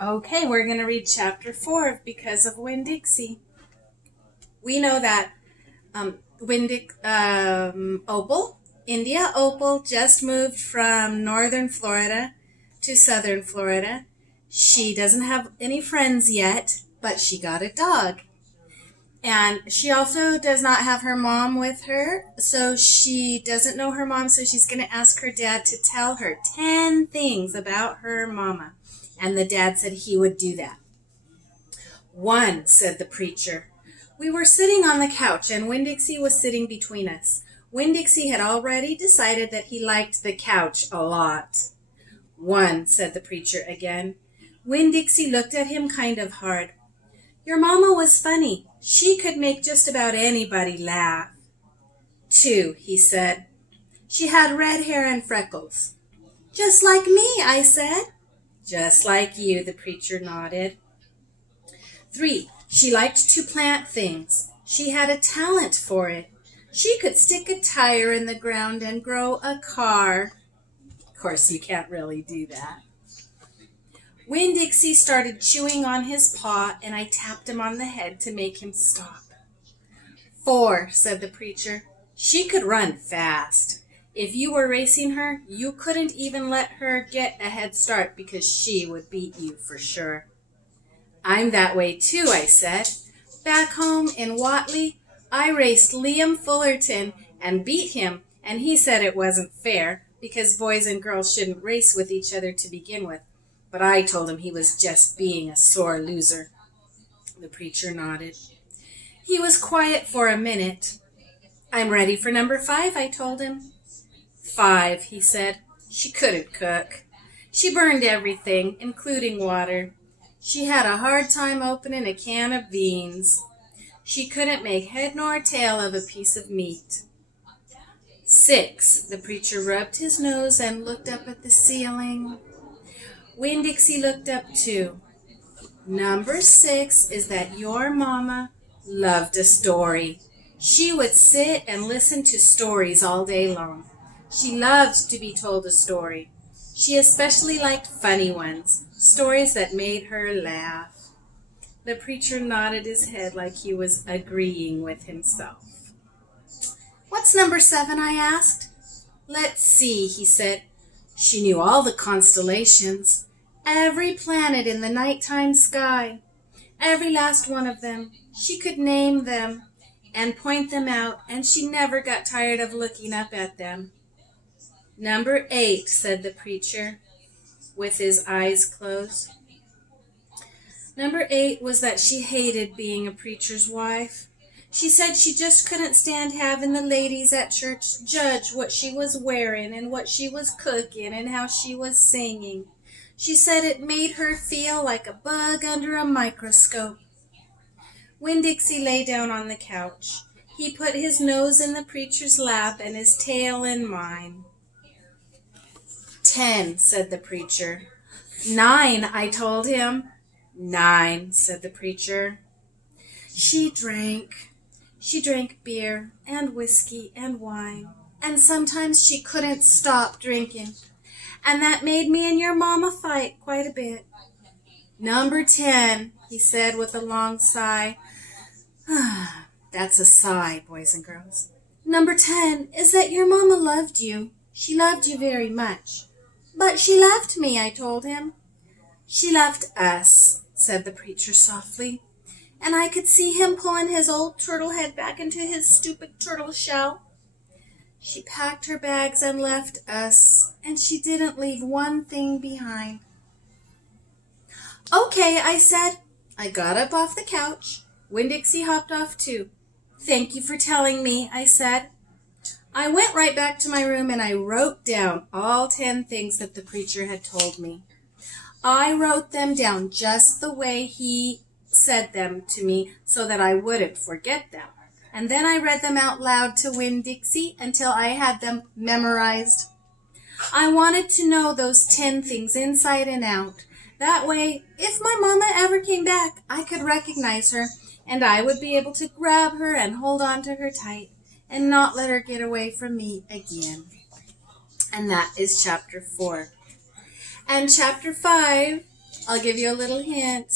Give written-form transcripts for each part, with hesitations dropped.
Okay, we're going to read chapter 4 of Because of Winn Dixie. We know that Opal, India Opal, just moved from northern Florida to southern Florida. She doesn't have any friends yet, but she got a dog. And she also does not have her mom with her, so she doesn't know her mom, so she's going to ask her dad to tell her 10 things about her mama. And the dad said he would do that. 1, said the preacher. We were sitting on the couch, and Winn Dixie was sitting between us. Winn Dixie had already decided that he liked the couch a lot. 1, said the preacher again. Winn Dixie looked at him kind of hard. Your mama was funny. She could make just about anybody laugh. 2, he said. She had red hair and freckles. Just like me, I said. Just like you, the preacher nodded. 3, she liked to plant things. She had a talent for it. She could stick a tire in the ground and grow a car. Of course, you can't really do that. Winn Dixie started chewing on his paw, and I tapped him on the head to make him stop. 4, said the preacher. She could run fast. If you were racing her, you couldn't even let her get a head start because she would beat you for sure. I'm that way too, I said. Back home in Watley, I raced Liam Fullerton and beat him, and he said it wasn't fair because boys and girls shouldn't race with each other to begin with. But I told him he was just being a sore loser. The preacher nodded. He was quiet for a minute. I'm ready for number 5, I told him. 5, he said. She couldn't cook. She burned everything, including water. She had a hard time opening a can of beans. She couldn't make head nor tail of a piece of meat. 6, the preacher rubbed his nose and looked up at the ceiling. Winn Dixie looked up too. Number 6 is that your mama loved a story. She would sit and listen to stories all day long. She loved to be told a story. She especially liked funny ones, stories that made her laugh. The preacher nodded his head like he was agreeing with himself. What's number 7, I asked. Let's see, he said. She knew all the constellations, every planet in the nighttime sky, every last one of them. She could name them and point them out, and she never got tired of looking up at them. Number 8, said the preacher, with his eyes closed. Number 8 was that she hated being a preacher's wife. She said she just couldn't stand having the ladies at church judge what she was wearing and what she was cooking and how she was singing. She said it made her feel like a bug under a microscope. Winn Dixie lay down on the couch. He put his nose in the preacher's lap and his tail in mine. 10, said the preacher. 9, I told him. 9, said the preacher. She drank beer and whiskey and wine, and sometimes she couldn't stop drinking, and that made me and your mama fight quite a bit. Number 10, he said with a long sigh. That's a sigh, boys and girls. Number 10 is that your mama loved you. She loved you very much. But she left me, I told him. She left us, said the preacher softly, and I could see him pulling his old turtle head back into his stupid turtle shell. She packed her bags and left us, and she didn't leave one thing behind. Okay, I said. I got up off the couch. Winn Dixie hopped off too. Thank you for telling me, I said. I went right back to my room and I wrote down all 10 things that the preacher had told me. I wrote them down just the way he said them to me so that I wouldn't forget them. And then I read them out loud to Winn Dixie until I had them memorized. I wanted to know those 10 things inside and out. That way, if my mama ever came back, I could recognize her and I would be able to grab her and hold on to her tight and not let her get away from me again. And that is chapter 4. And chapter 5 I'll give you a little hint.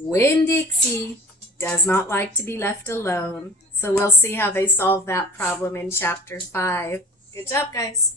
Winn Dixie does not like to be left alone. So we'll see how they solve that problem in chapter 5. Good job, guys.